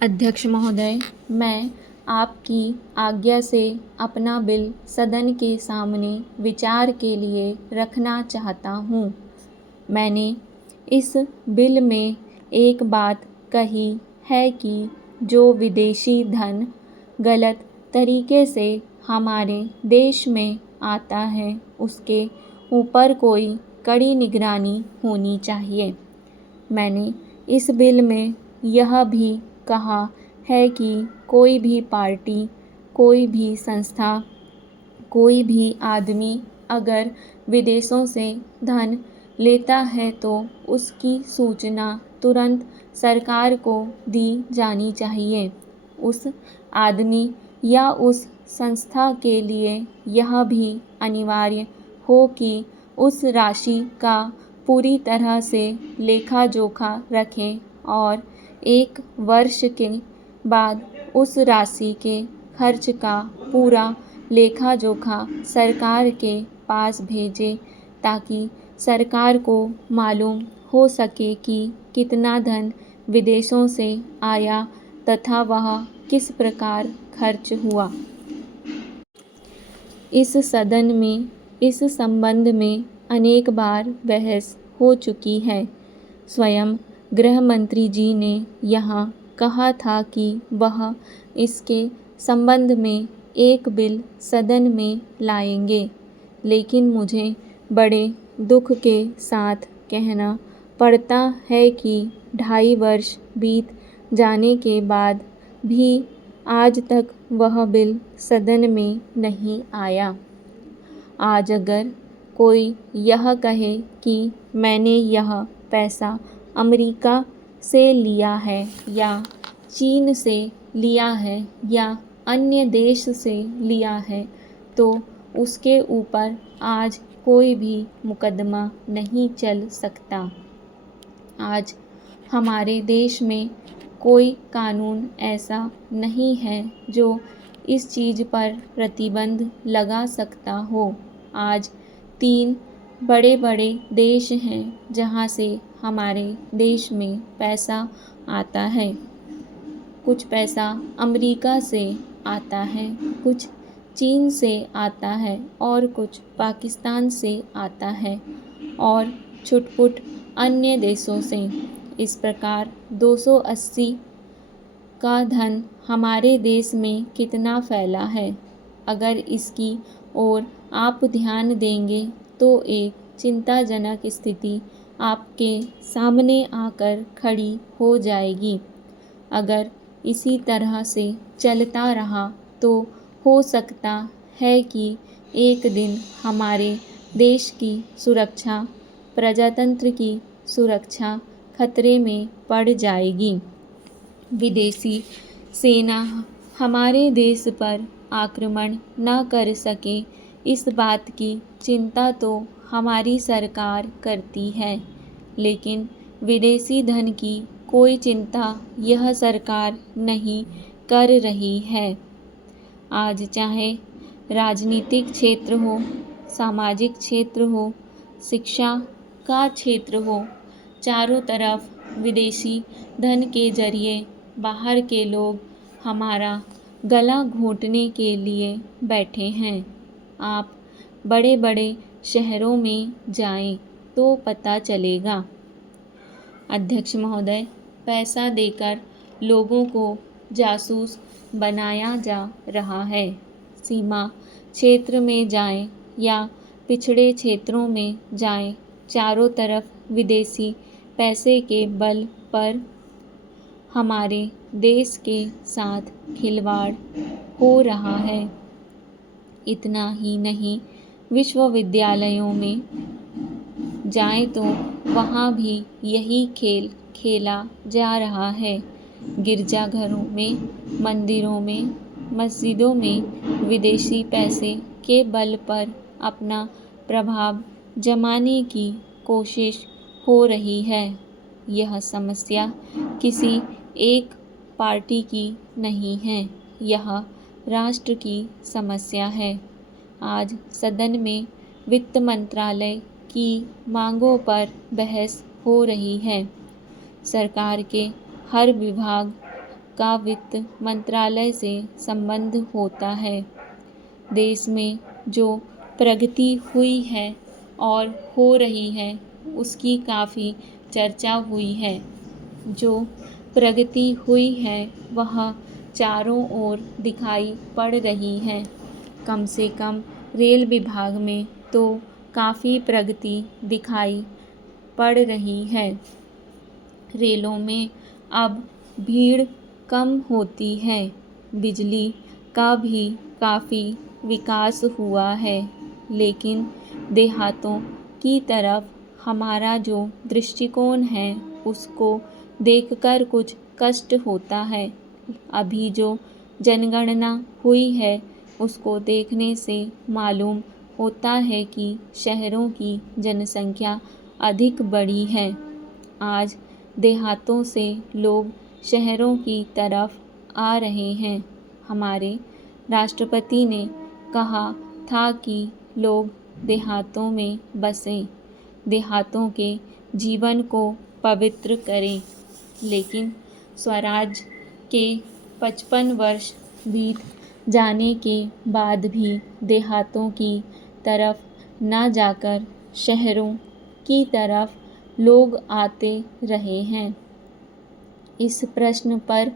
अध्यक्ष महोदय, मैं आपकी आज्ञा से अपना बिल सदन के सामने विचार के लिए रखना चाहता हूँ। मैंने इस बिल में एक बात कही है कि जो विदेशी धन गलत तरीके से हमारे देश में आता है उसके ऊपर कोई कड़ी निगरानी होनी चाहिए। मैंने इस बिल में यह भी कहा है कि कोई भी पार्टी, कोई भी संस्था, कोई भी आदमी अगर विदेशों से धन लेता है तो उसकी सूचना तुरंत सरकार को दी जानी चाहिए। उस आदमी या उस संस्था के लिए यह भी अनिवार्य हो कि उस राशि का पूरी तरह से लेखा जोखा रखें और 1 वर्ष के बाद उस राशि के खर्च का पूरा लेखा जोखा सरकार के पास भेजें ताकि सरकार को मालूम हो सके कि कितना धन विदेशों से आया तथा वह किस प्रकार खर्च हुआ। इस सदन में इस संबंध में अनेक बार बहस हो चुकी है। स्वयं गृह मंत्री जी ने यहाँ कहा था कि वह इसके संबंध में एक बिल सदन में लाएंगे, लेकिन मुझे बड़े दुख के साथ कहना पड़ता है कि 2.5 वर्ष बीत जाने के बाद भी आज तक वह बिल सदन में नहीं आया। आज अगर कोई यह कहे कि मैंने यह पैसा अमेरिका से लिया है या चीन से लिया है या अन्य देश से लिया है तो उसके ऊपर आज कोई भी मुकदमा नहीं चल सकता। आज हमारे देश में कोई कानून ऐसा नहीं है जो इस चीज़ पर प्रतिबंध लगा सकता हो। आज 3 बड़े बड़े देश हैं जहाँ से हमारे देश में पैसा आता है। कुछ पैसा अमेरिका से आता है, कुछ चीन से आता है और कुछ पाकिस्तान से आता है और छुटपुट अन्य देशों से। इस प्रकार 280 का धन हमारे देश में कितना फैला है, अगर इसकी ओर आप ध्यान देंगे तो एक चिंताजनक स्थिति आपके सामने आकर खड़ी हो जाएगी। अगर इसी तरह से चलता रहा तो हो सकता है कि एक दिन हमारे देश की सुरक्षा, प्रजातंत्र की सुरक्षा खतरे में पड़ जाएगी। विदेशी सेना हमारे देश पर आक्रमण न कर सके, इस बात की चिंता तो हमारी सरकार करती है, लेकिन विदेशी धन की कोई चिंता यह सरकार नहीं कर रही है। आज चाहे राजनीतिक क्षेत्र हो, सामाजिक क्षेत्र हो, शिक्षा का क्षेत्र हो, चारों तरफ विदेशी धन के जरिए बाहर के लोग हमारा गला घोंटने के लिए बैठे हैं। आप बड़े बड़े शहरों में जाएं तो पता चलेगा। अध्यक्ष महोदय, पैसा देकर लोगों को जासूस बनाया जा रहा है। सीमा क्षेत्र में जाएं या पिछड़े क्षेत्रों में जाएं, चारों तरफ विदेशी पैसे के बल पर हमारे देश के साथ खिलवाड़ हो रहा है। इतना ही नहीं, विश्वविद्यालयों में जाएं तो वहाँ भी यही खेल खेला जा रहा है। गिरजाघरों में, मंदिरों में, मस्जिदों में विदेशी पैसे के बल पर अपना प्रभाव जमाने की कोशिश हो रही है। यह समस्या किसी एक पार्टी की नहीं है, यह राष्ट्र की समस्या है। आज सदन में वित्त मंत्रालय की मांगों पर बहस हो रही है। सरकार के हर विभाग का वित्त मंत्रालय से संबंध होता है। देश में जो प्रगति हुई है और हो रही है उसकी काफ़ी चर्चा हुई है। जो प्रगति हुई है वह चारों ओर दिखाई पड़ रही है। कम से कम रेल विभाग में तो काफ़ी प्रगति दिखाई पड़ रही है। रेलों में अब भीड़ कम होती है। बिजली का भी काफ़ी विकास हुआ है, लेकिन देहातों की तरफ हमारा जो दृष्टिकोण है उसको देखकर कुछ कष्ट होता है। अभी जो जनगणना हुई है उसको देखने से मालूम होता है कि शहरों की जनसंख्या अधिक बढ़ी है। आज देहातों से लोग शहरों की तरफ आ रहे हैं। हमारे राष्ट्रपति ने कहा था कि लोग देहातों में बसें, देहातों के जीवन को पवित्र करें, लेकिन स्वराज के 55 वर्ष बीत जाने के बाद भी देहातों की तरफ न जाकर शहरों की तरफ लोग आते रहे हैं। इस प्रश्न पर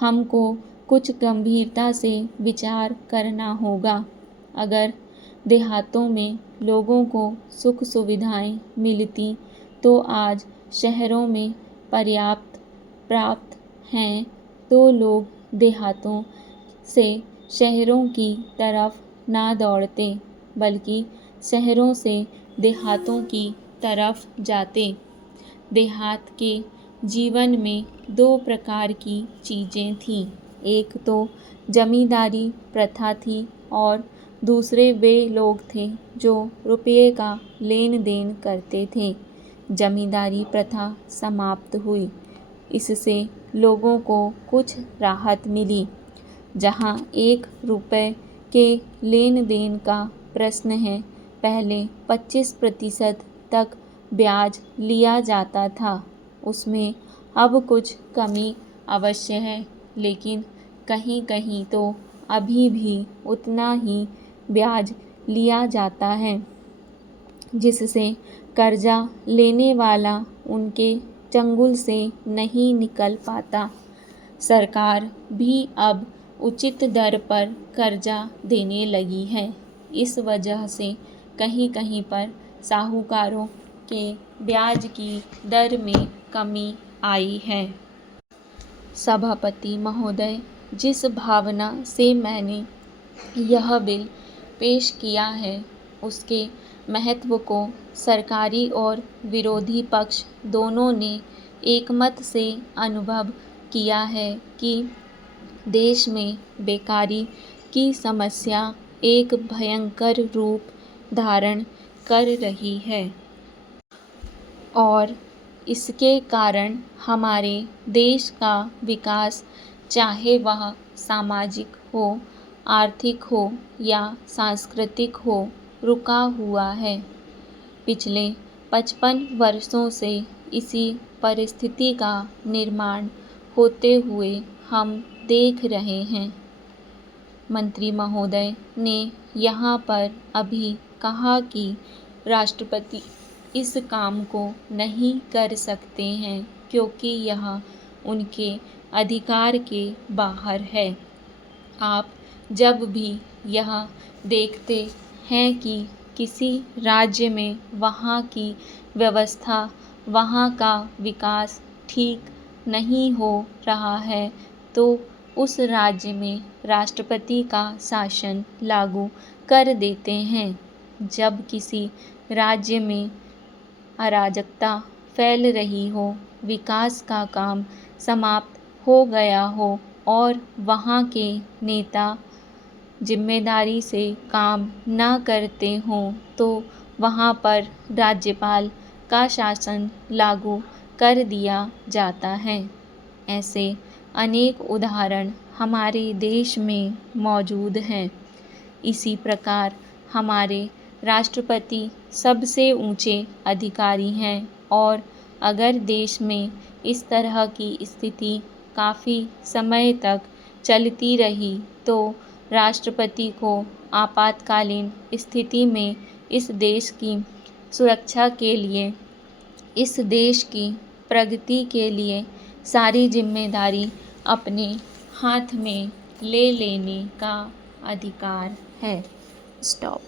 हमको कुछ गंभीरता से विचार करना होगा। अगर देहातों में लोगों को सुख सुविधाएं मिलती तो आज शहरों में पर्याप्त प्राप्त हैं, तो लोग देहातों से शहरों की तरफ ना दौड़ते, बल्कि शहरों से देहातों की तरफ जाते। देहात के जीवन में 2 प्रकार की चीज़ें थीं। एक तो जमींदारी प्रथा थी और दूसरे वे लोग थे जो रुपये का लेन देन करते थे। जमींदारी प्रथा समाप्त हुई, इससे लोगों को कुछ राहत मिली। जहाँ 1 रुपये के लेन देन का प्रश्न है, पहले 25% तक ब्याज लिया जाता था। उसमें अब कुछ कमी अवश्य है, लेकिन कहीं कहीं तो अभी भी उतना ही ब्याज लिया जाता है, जिससे कर्जा लेने वाला उनके चंगुल से नहीं निकल पाता। सरकार भी अब उचित दर पर कर्जा देने लगी है। इस वजह से कहीं कहीं पर साहूकारों के ब्याज की दर में कमी आई है। सभापति महोदय, जिस भावना से मैंने यह बिल पेश किया है उसके महत्व को सरकारी और विरोधी पक्ष दोनों ने एकमत से अनुभव किया है कि देश में बेकारी की समस्या एक भयंकर रूप धारण कर रही है और इसके कारण हमारे देश का विकास, चाहे वह सामाजिक हो, आर्थिक हो या सांस्कृतिक हो, रुका हुआ है। पिछले 55 वर्षों से इसी परिस्थिति का निर्माण होते हुए हम देख रहे हैं। मंत्री महोदय ने यहाँ पर अभी कहा कि राष्ट्रपति इस काम को नहीं कर सकते हैं क्योंकि यह उनके अधिकार के बाहर है। आप जब भी यह देखते हैं कि किसी राज्य में वहाँ की व्यवस्था, वहाँ का विकास ठीक नहीं हो रहा है, तो उस राज्य में राष्ट्रपति का शासन लागू कर देते हैं। जब किसी राज्य में अराजकता फैल रही हो, विकास का काम समाप्त हो गया हो और वहाँ के नेता जिम्मेदारी से काम न करते हों, तो वहाँ पर राज्यपाल का शासन लागू कर दिया जाता है। ऐसे अनेक उदाहरण हमारे देश में मौजूद हैं। इसी प्रकार हमारे राष्ट्रपति सबसे ऊंचे अधिकारी हैं और अगर देश में इस तरह की स्थिति काफ़ी समय तक चलती रही तो राष्ट्रपति को आपातकालीन स्थिति में इस देश की सुरक्षा के लिए, इस देश की प्रगति के लिए सारी जिम्मेदारी अपने हाथ में ले लेने का अधिकार है। स्टॉप।